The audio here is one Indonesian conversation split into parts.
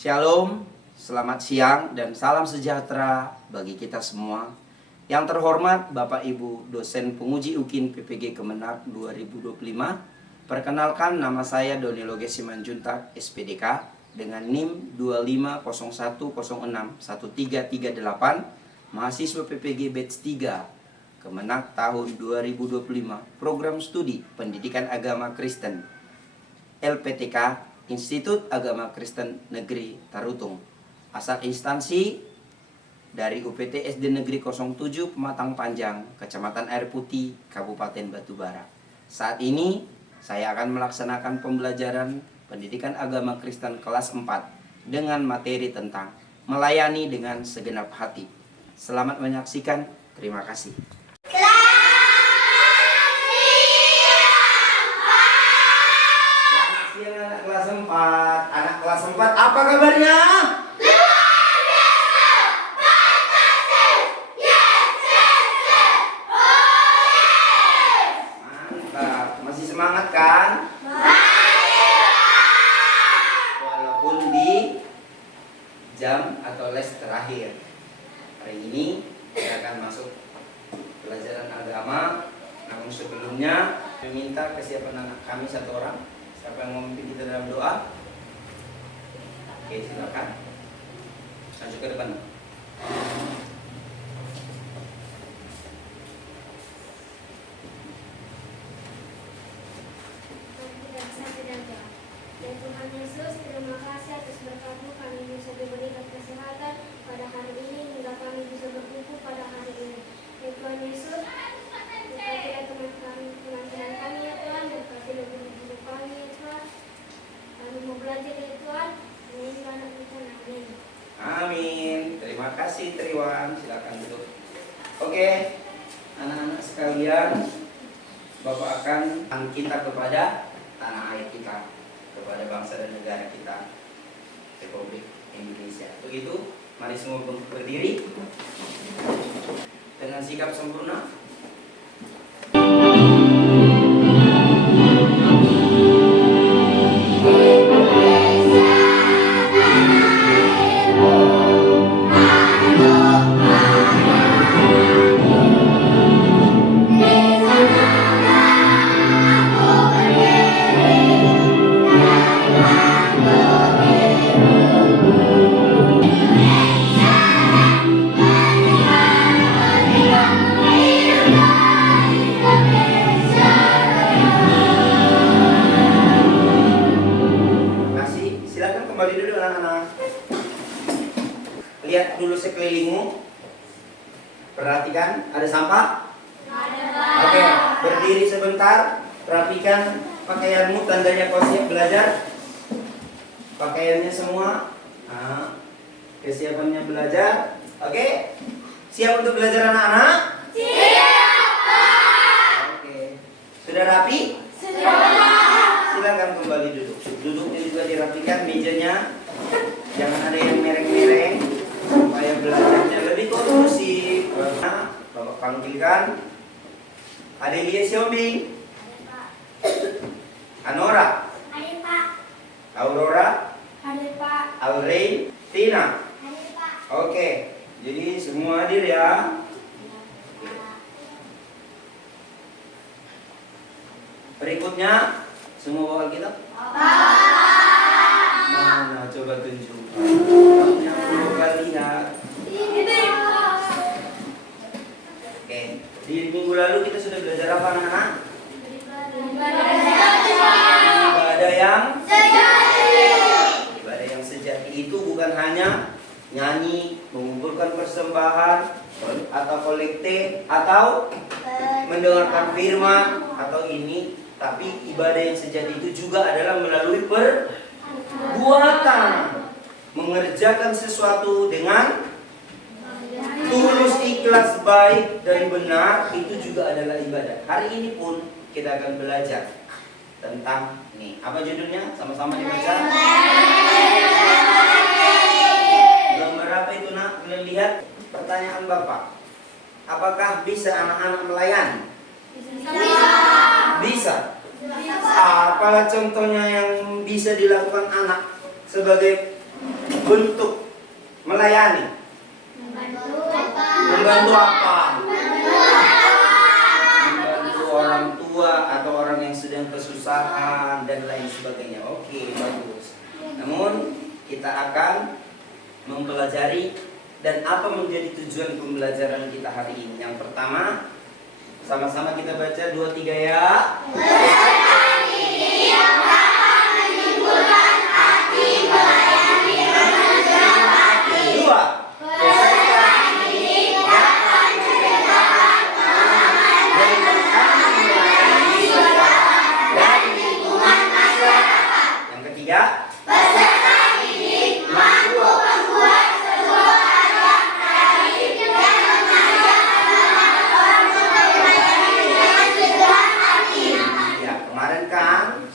Shalom, selamat siang dan salam sejahtera bagi kita semua. Yang terhormat Bapak Ibu dosen penguji UKIN PPG Kemenak 2025. Perkenalkan, nama saya Doni Loges Simanjuntak SPDK dengan NIM 2501061338, mahasiswa PPG batch 3 Kemenak tahun 2025, program studi Pendidikan Agama Kristen LPTK Institut Agama Kristen Negeri Tarutung. Asal instansi dari UPT SD Negeri 07 Pematang Panjang, Kecamatan Air Putih, Kabupaten Batubara. Saat ini saya akan melaksanakan pembelajaran Pendidikan Agama Kristen kelas 4 dengan materi tentang melayani dengan segenap hati. Selamat menyaksikan. Terima kasih. Anak kelas 4, apa kabarnya? Luar biasa, fantastis, yes. Mantap, masih semangat kan? Walaupun di jam atau les terakhir. Hari ini kita akan masuk pelajaran agama. Namun sebelumnya meminta kesiapan anak kami satu orang. Siapa yang mau memimpin kita dalam doa? Oke, silakan. Maju ke depan. Ya Tuhan Yesus, terima kasih atas berkat-Mu kami bisa diberikan kesehatan pada hari ini hingga kami bisa berkumpul pada hari ini. Ya Tuhan Yesus, berkatilah teman-teman kami ya Tuhan, berkatilah guru-guru kami ya Tuhan. Kami mau belajar ya Tuhan, ini anak kita, amin. Amin. Terima kasih Triwan. Silakan duduk. Oke, anak-anak sekalian, Bapak akan kita kepada tanah air kita, kepada bangsa dan negara kita, Republik Indonesia. Begitu, mari semua berdiri dengan sikap sempurna. Lihat dulu sekelilingmu. Perhatikan, ada sampah? Ada. Oke, berdiri sebentar. Rapikan pakaianmu, tandanya kau siap belajar. Pakaiannya semua. Nah, kesiapannya belajar. Oke, siap untuk belajar anak-anak? Siap, Pak. Oke, sudah rapi? Sudah. Silakan kembali duduk. Duduknya juga dirapikan, mejanya. Jangan ada yang mereng-mereng, supaya belajarnya lebih kondusif. Nah, Bapak panggilkan Adelia Siombing, Anora, Ada Pak. Aurora, Ada Pak. Alrain, Tina. Ada Pak. Oke, jadi semua hadir ya. Berikutnya, semua bawa kita. Mana coba tunjuk. Yang coba lihat. Oke, di minggu lalu kita sudah belajar apa anak-anak? Ibadah yang sejati itu bukan hanya nyanyi, mengumpulkan persembahan atau kolekte atau mendengarkan firman atau ini, tapi ibadah yang sejati itu juga adalah melalui perbuatan, mengerjakan sesuatu dengan tulus, ikhlas, baik dan benar, itu juga adalah ibadah. Hari ini pun kita akan belajar tentang ini. Apa judulnya? Sama-sama dibaca. Gambar apa itu nak? Kalian lihat pertanyaan Bapak. Apakah bisa anak-anak melayani? Bisa. Apalah contohnya yang bisa dilakukan anak sebagai Untuk melayani. Membantu apa? Membantu orang tua atau orang yang sedang kesusahan dan lain sebagainya. Oke, bagus. Namun kita akan mempelajari dan apa menjadi tujuan pembelajaran kita hari ini. Yang pertama, sama-sama kita baca 2, 3 ya.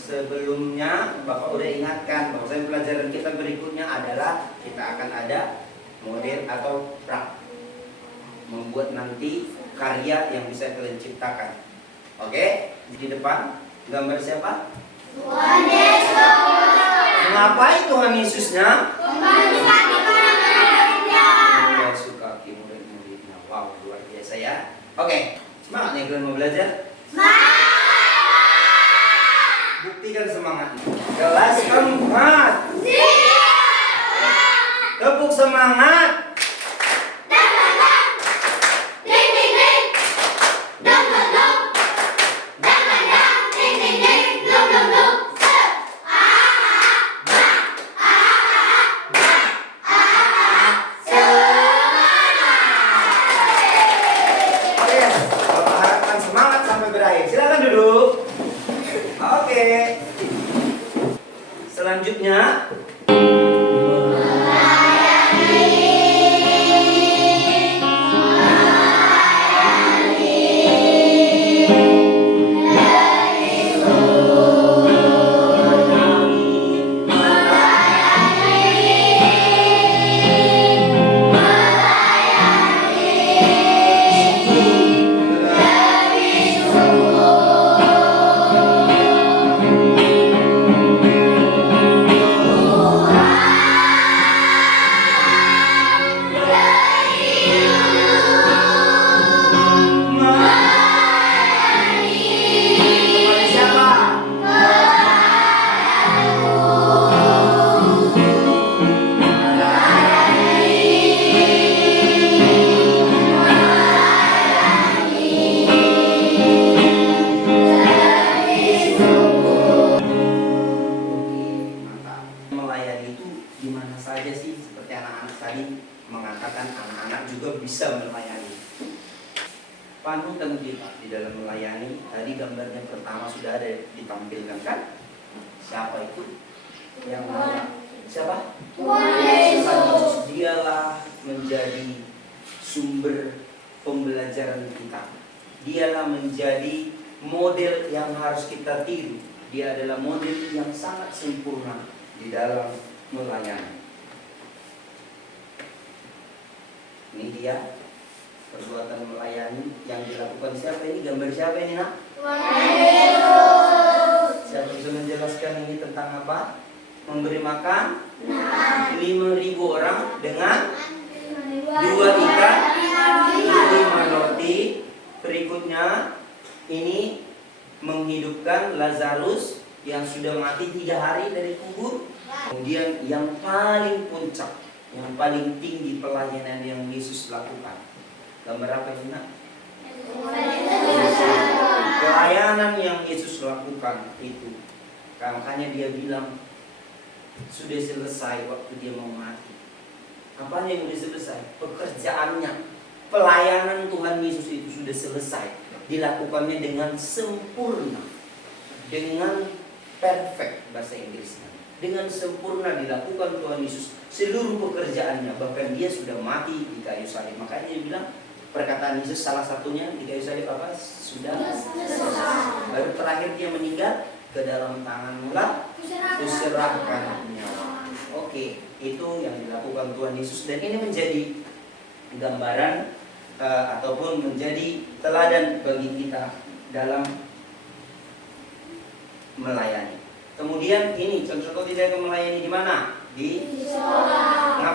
Sebelumnya Bapak udah ingatkan bahwa pelajaran kita berikutnya adalah kita akan ada model atau membuat nanti karya yang bisa kalian ciptakan. Oke, di depan gambar siapa? Tuhan Yesus. Ngapain Tuhan Yesusnya? Memasuki murid-muridnya. Wow, luar biasa ya. Oke, semangat nih kalian mau belajar? Buktikan semangatnya. Kelas keempat. Tepuk semangat. Oke, Bapak harapkan semangat sampai berakhir. Silakan duduk. Oke. Selanjutnya bisa melayani. Panutan kita di dalam melayani, tadi gambarnya pertama sudah ada ditampilkan kan? Siapa itu? Yang mana? Siapa? Tuhan Yesus. Dialah menjadi sumber pembelajaran kita. Dialah menjadi model yang harus kita tiru. Dia adalah model yang sangat sempurna di dalam melayani. Ini dia perbuatan melayani yang dilakukan siapa ini? Gambar siapa ini nak? Tuhan Yesus. Siapa bisa menjelaskan ini tentang apa? Memberi makan 5.000 orang dengan 2 ikan 5 roti. Berikutnya ini menghidupkan Lazarus yang sudah mati 3 hari dari kubur. Kemudian yang paling puncak, yang paling tinggi pelayanan yang Yesus lakukan. Gambar apa ini nak? Pelayanan yang Yesus lakukan itu. Makanya dia bilang sudah selesai waktu dia mau mati. Apanya yang sudah selesai? Pekerjaannya. Pelayanan Tuhan Yesus itu sudah selesai. Dilakukannya dengan sempurna. Dengan perfect bahasa Inggrisnya. Dengan sempurna dilakukan Tuhan Yesus seluruh pekerjaannya. Bahkan dia sudah mati di kayu salib. Makanya dia bilang perkataan Yesus salah satunya di kayu salib apa? Sudah selesai. Baru terakhir dia meninggal, ke dalam tangan-Mu lah kuserahkan nyawa. Oke, itu yang dilakukan Tuhan Yesus dan ini menjadi gambaran ataupun menjadi teladan bagi kita dalam melayani. Kemudian ini contoh kita melayani di mana? Di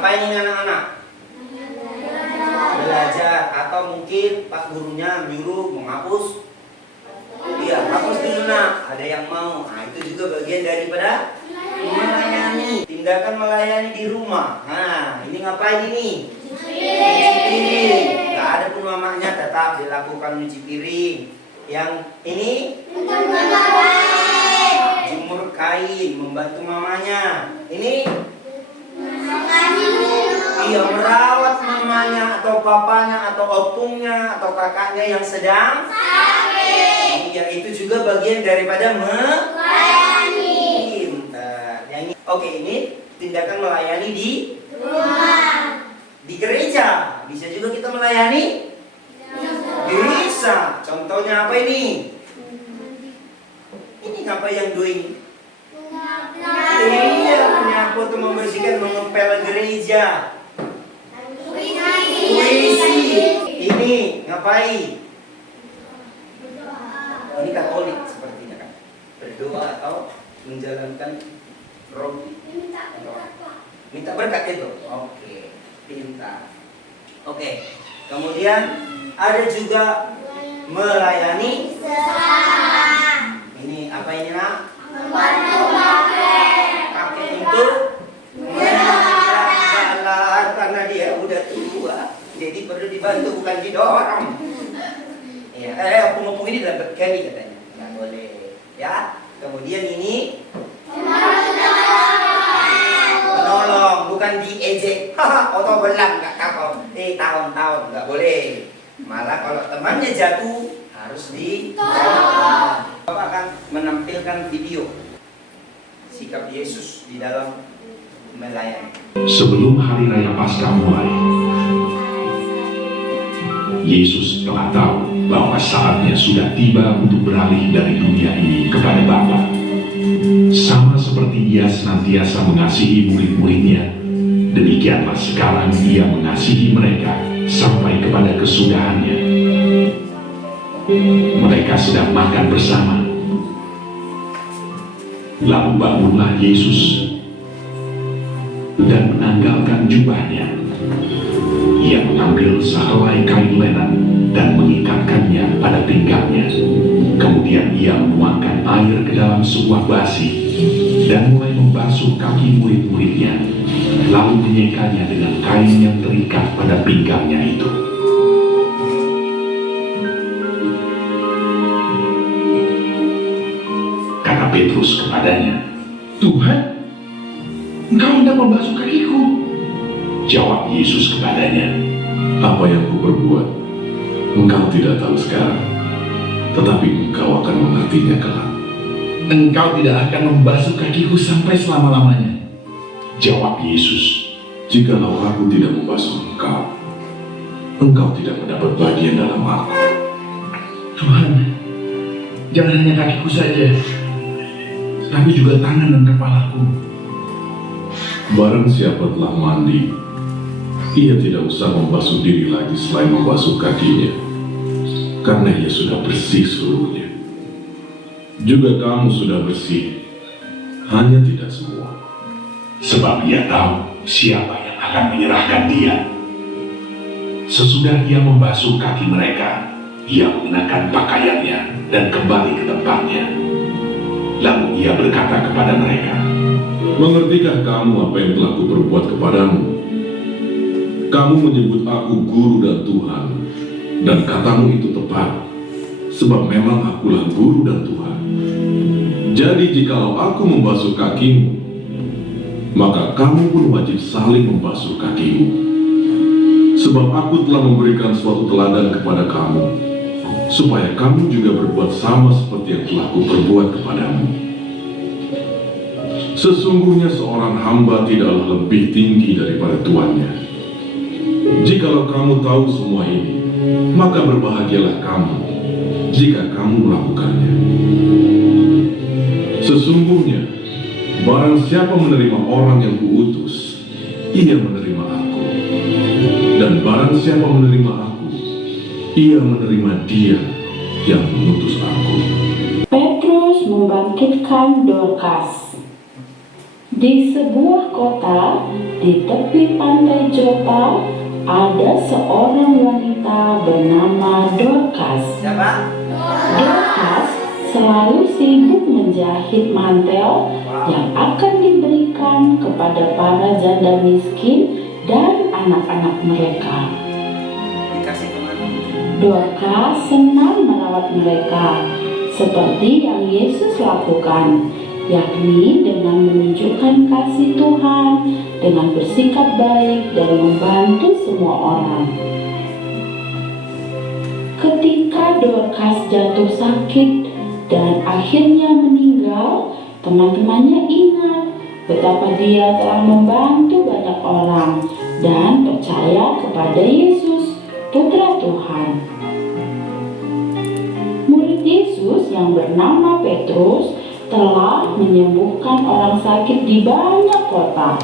ngapain ini anak-anak? Belajar. Atau mungkin Pak gurunya nyuruh menghapus. Iya, hapus dulu nak. Ada yang mau. Nah, itu juga bagian daripada melayani. Tindakan melayani di rumah. Nah, ini ngapain ini? Nyuci piring. Gak ada pun mamanya, tetap dilakukan nyuci piring. Yang ini? Jemur kain, membantu mamanya. Ini? Iya, merawat mamanya atau papanya atau opungnya atau kakaknya yang sedang sakit. Iya, itu juga bagian daripada melayani. Pintar. Yang ini, oke, ini tindakan melayani di rumah. Di gereja bisa juga kita melayani. Bisa. Contohnya apa ini? Ini apa yang doing? Iya, menyapu atau membersihkan, mengepel gereja. Puisi. Ini ngapain? Ini Katolik sepertinya kan. Berdoa atau menjalankan roh. Minta berkat itu. Oke, pintar. Oke. Kemudian ada juga melayani sesama. Ini apa ini nak? Membantu kakek untuk jalan karena dia udah tua, jadi perlu dibantu bukan didorong. Ya, opung-opung ini dalam berkali katanya, nggak boleh. Ya, kemudian ini menolong, bukan diejek. Oto belang nggak kapal. Tahun-tahun nggak boleh. Malah kalau temannya jatuh harus ditolong. Bapak akan menampilkan video sikap Yesus di dalam melayani. Sebelum hari raya Paskah mulai, Yesus telah tahu bahwa saatnya sudah tiba untuk beralih dari dunia ini kepada Bapa. Sama seperti Ia senantiasa mengasihi murid-muridnya, demikianlah sekarang Ia mengasihi mereka sampai kepada kesudahannya. Mereka sedang makan bersama. Lalu bangunlah Yesus dan menanggalkan jubahnya. Ia mengambil sehelai kain lenan dan mengikatkannya pada pinggangnya. Kemudian ia menuangkan air ke dalam sebuah basi dan mulai membasuh kaki murid-muridnya, lalu menyekanya dengan kain yang terikat pada pinggangnya itu. Kata Petrus kepadanya, "Tuhan, Engkau hendak membasuh kakiku." Jawab Yesus kepadanya, "Apa yang kuperbuat, engkau tidak tahu sekarang, tetapi engkau akan mengertinya kelak." "Engkau tidak akan membasuh kakiku sampai selama-lamanya." Jawab Yesus, "Jikalau aku tidak membasuh engkau, engkau tidak mendapat bagian dalam aku." "Tuhan, jangan hanya kakiku saja, tapi juga tangan dan kepalaku." Barang siapa telah mandi, ia tidak usah membasuh diri lagi selain membasuh kakinya, karena ia sudah bersih seluruhnya. Juga kamu sudah bersih, hanya tidak semua. Sebab ia tahu siapa yang akan menyerahkan dia. Sesudah ia membasuh kaki mereka, ia mengenakan pakaiannya dan kembali ke tempatnya. Lalu ia berkata kepada mereka, "Mengertikah kamu apa yang telah kuperbuat kepadamu? Kamu menyebut aku guru dan Tuhan, dan katamu itu tepat, sebab memang akulah guru dan Tuhan. Jadi jikalau aku membasuh kakimu, maka kamu pun wajib saling membasuh kakimu. Sebab aku telah memberikan suatu teladan kepada kamu, supaya kamu juga berbuat sama seperti yang telah kuperbuat kepadamu. Sesungguhnya seorang hamba tidaklah lebih tinggi daripada tuannya. Jikalau kamu tahu semua ini, maka berbahagialah kamu jika kamu melakukannya. Sesungguhnya, barang siapa menerima orang yang kuutus, ia menerima aku. Dan barang siapa menerima aku, ia menerima dia yang mengutus aku." Petrus membangkitkan Dorcas. Di sebuah kota, di tepi pantai Jota ada seorang wanita bernama Dorcas. Siapa? Dorcas selalu sibuk menjahit mantel yang akan diberikan kepada para janda miskin dan anak-anak mereka. Dikasih kemana? Dorcas senang merawat mereka, seperti yang Yesus lakukan, yakni dengan menunjukkan kasih Tuhan, dengan bersikap baik dan membantu semua orang. Ketika Dorcas jatuh sakit dan akhirnya meninggal, teman-temannya ingat betapa dia telah membantu banyak orang dan percaya kepada Yesus, Putra Tuhan. Murid Yesus yang bernama Petrus telah menyembuhkan orang sakit di banyak kota.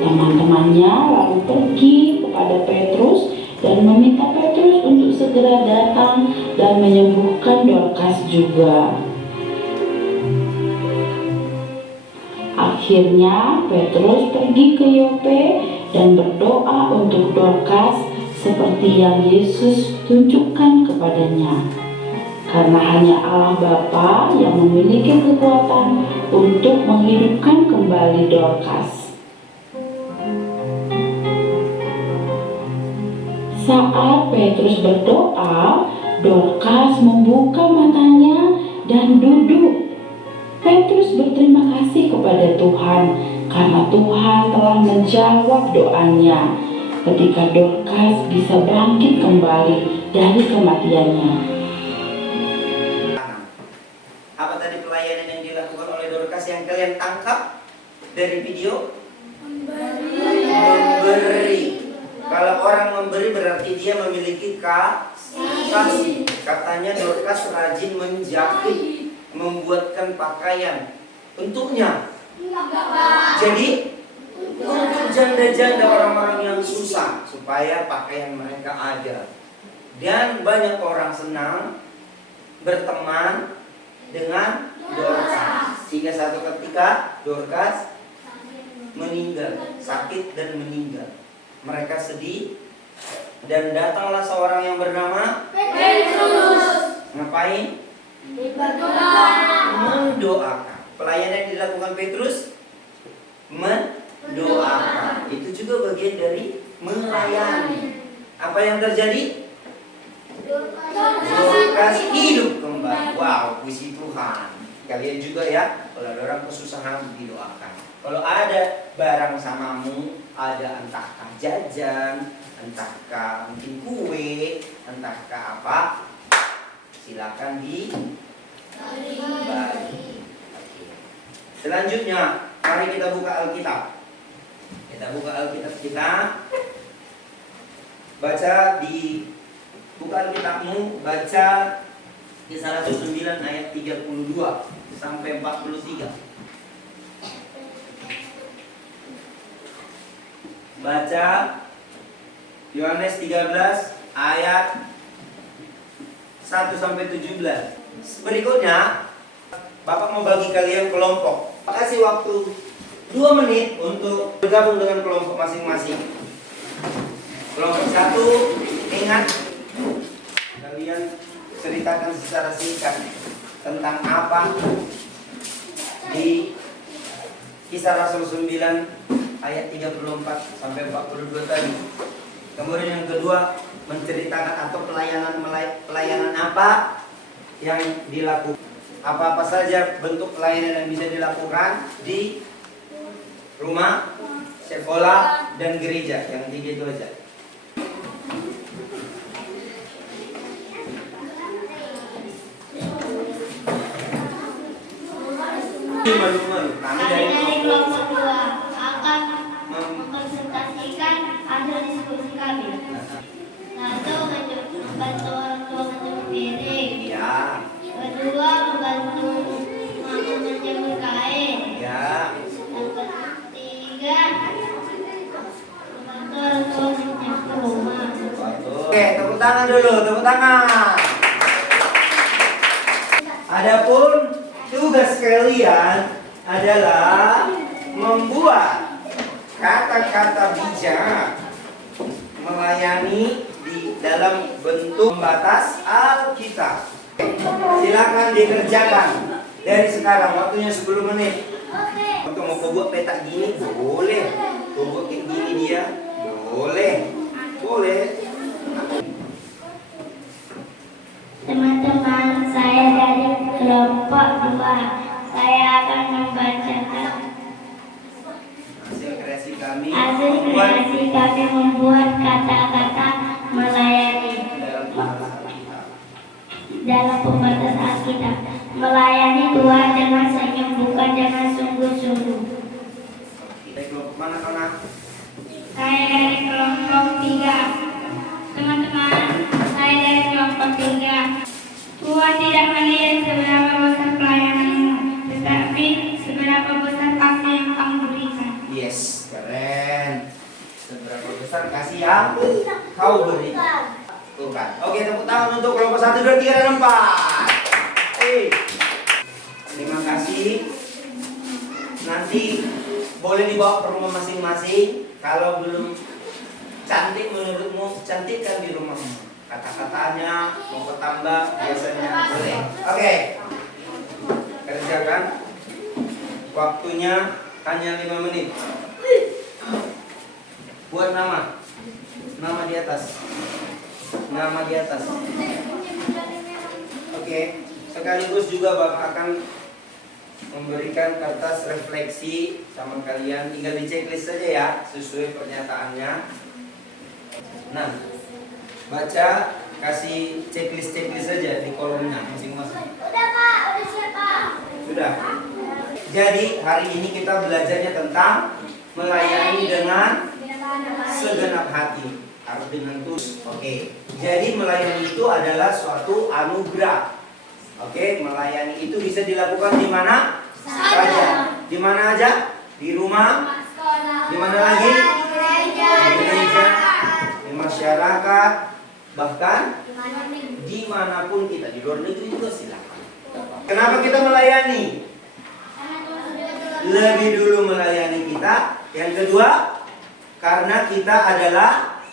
Teman-temannya lalu pergi kepada Petrus dan meminta Petrus untuk segera datang dan menyembuhkan Dorcas juga. Akhirnya Petrus pergi ke Yope dan berdoa untuk Dorcas seperti yang Yesus tunjukkan kepadanya. Karena hanya Allah Bapa yang memiliki kekuatan untuk menghidupkan kembali Dorcas. Saat Petrus berdoa, Dorcas membuka matanya dan duduk. Petrus berterima kasih kepada Tuhan karena Tuhan telah menjawab doanya ketika Dorcas bisa bangkit kembali dari kematiannya. Apa tadi pelayanan yang dilakukan oleh Dorcas yang kalian tangkap dari video? Memberi. Kalau orang memberi berarti dia memiliki kasih. Katanya Dorcas rajin menjahit, membuatkan pakaian untuknya. Jadi untuk janda-janda orang-orang yang susah supaya pakaian mereka ada. Dan banyak orang senang berteman dengan Dorcas. Hingga satu ketika Dorcas meninggal, sakit dan meninggal. Mereka sedih dan datanglah seorang yang bernama Petrus. Ngapain? Mendoakan. Pelayanan yang dilakukan Petrus mendoakan. Itu juga bagian dari melayani. Apa yang terjadi? Dorcas hidup kembali. Wow, puji Tuhan. Kalian juga ya, kalau ada orang kesusahan didoakan. Kalau ada barang samamu, ada entahkah jajan, entahkah mungkin kue, entahkah apa, silakan dibagi. Oke. Selanjutnya, mari kita buka Alkitab. Kita buka Alkitab kita. Baca di buka Alkitabmu, baca Kisah Rasul 9 ayat 32 sampai 43. Baca Yohanes 13 ayat 1 sampai 17. Berikutnya Bapak mau bagi kalian kelompok. Kasih waktu 2 menit untuk bergabung dengan kelompok masing-masing. Kelompok 1, ingat kalian ceritakan secara singkat tentang apa di Kisah Rasul 9 ayat 34 sampai 42 tadi. Kemudian yang kedua, menceritakan atau pelayanan apa yang dilakukan. Apa-apa saja bentuk pelayanan yang bisa dilakukan di rumah, sekolah, dan gereja. Yang 3 itu aja. Malu-malu. Kami dari kelompok 2 akan mempresentasikan hasil diskusi kami. Satu, membantu orang tua menjemur piring. Ya. Kedua, membantu mama menjemur kain. Ya. Yang ketiga, membantu orang tua menyapu rumah. Oke, tepuk tangan dulu, tepuk tangan. Adapun tugas kalian adalah membuat kata-kata bijak melayani di dalam bentuk pembatas Alkitab. Silakan dikerjakan dari sekarang, waktunya 10 menit. Untuk mau kau buat petak gini boleh, kau buat kayak gini dia boleh. Teman-teman, saya dari kelompok 2. Saya akan membacakan Hasil kreasi kami membuat kata-kata melayani dalam pembatas Alkitab. Melayani Tuhan dengan senyum, bukan dengan sungguh-sungguh. Dari kelompok mana anak? Saya dari kelompok 3. Teman-teman, saya dari kelompok 3. Tuhan tidak melihat seberapa besar pelayananmu, tetapi seberapa besar kasih yang kamu berikan. Yes, keren. Seberapa besar kasih yang kau berikan. Tuhan. Oke, tepuk tangan untuk kelompok 1, 2, 3, dan 4. Terima kasih. Nanti boleh dibawa ke rumah masing-masing. Kalau belum cantik menurutmu, cantikkan di rumahmu. Kata-katanya mau bertambah biasanya boleh. Oke. Kerjakan. Waktunya hanya 5 menit. Buat nama di atas. Nama di atas. Oke. Sekaligus juga Bapak akan memberikan kertas refleksi sama kalian. Tinggal di checklist saja ya, sesuai pernyataannya. Nah, baca, kasih checklist saja di kolomnya masing-masing. Udah Pak, udah siap Pak. Sudah. Jadi hari ini kita belajarnya tentang melayani dengan segenap hati, harus dengan tulus. Oke. Jadi melayani itu adalah suatu anugerah. Oke, melayani itu bisa dilakukan di mana saja. Di mana aja? Di rumah. Di mana lagi? Di gereja, di masyarakat, bahkan dimanapun kita, di luar negeri juga silakan. Kenapa kita melayani? Lebih dulu melayani kita. Yang kedua, karena kita adalah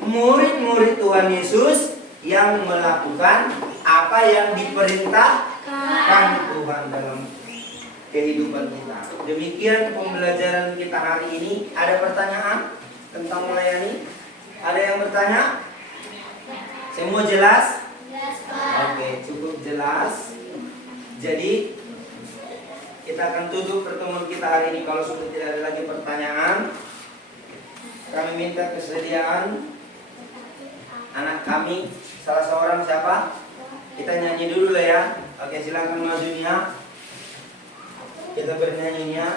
murid-murid Tuhan Yesus yang melakukan apa yang diperintahkan Tuhan dalam kehidupan kita. Demikian pembelajaran kita hari ini. Ada pertanyaan tentang melayani? Ada yang bertanya? Semua jelas? Oke, cukup jelas. Jadi kita akan tutup pertemuan kita hari ini. Kalau sudah tidak ada lagi pertanyaan, kami minta kesediaan anak kami, salah seorang siapa? Kita nyanyi dulu lah ya. Oke, silakan majunya. Kita bernyanyinya.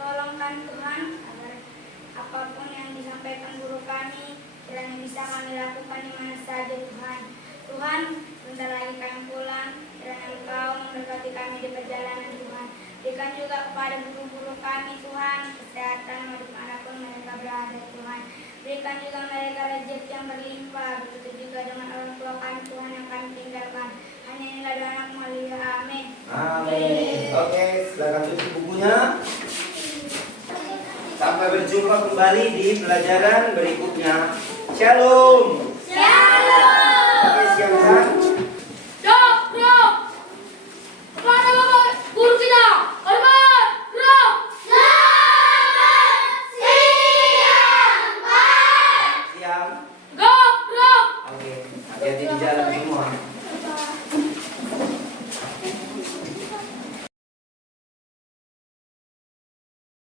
Tolongkan Tuhan agar apapun yang disampaikan guru kami kiranya bisa kami lakukan di mana saja Tuhan. Tuhan, sebentar lagi kami pulang, kiranya Engkau memberkati kami di perjalanan Tuhan. Berikan juga kepada guru-guru kami Tuhan kesehatan dimanapun mereka berada Tuhan. Berikan juga mereka rezeki yang berlimpah. Begitu juga dengan orang tua kami Tuhan yang kami tinggalkan. Hanya inilah doa anak mulia. Amin. Amin. Oke, silakan tutup bukunya. Sampai berjumpa kembali di pelajaran berikutnya. Shalom. Shalom. Oke, siang-siang.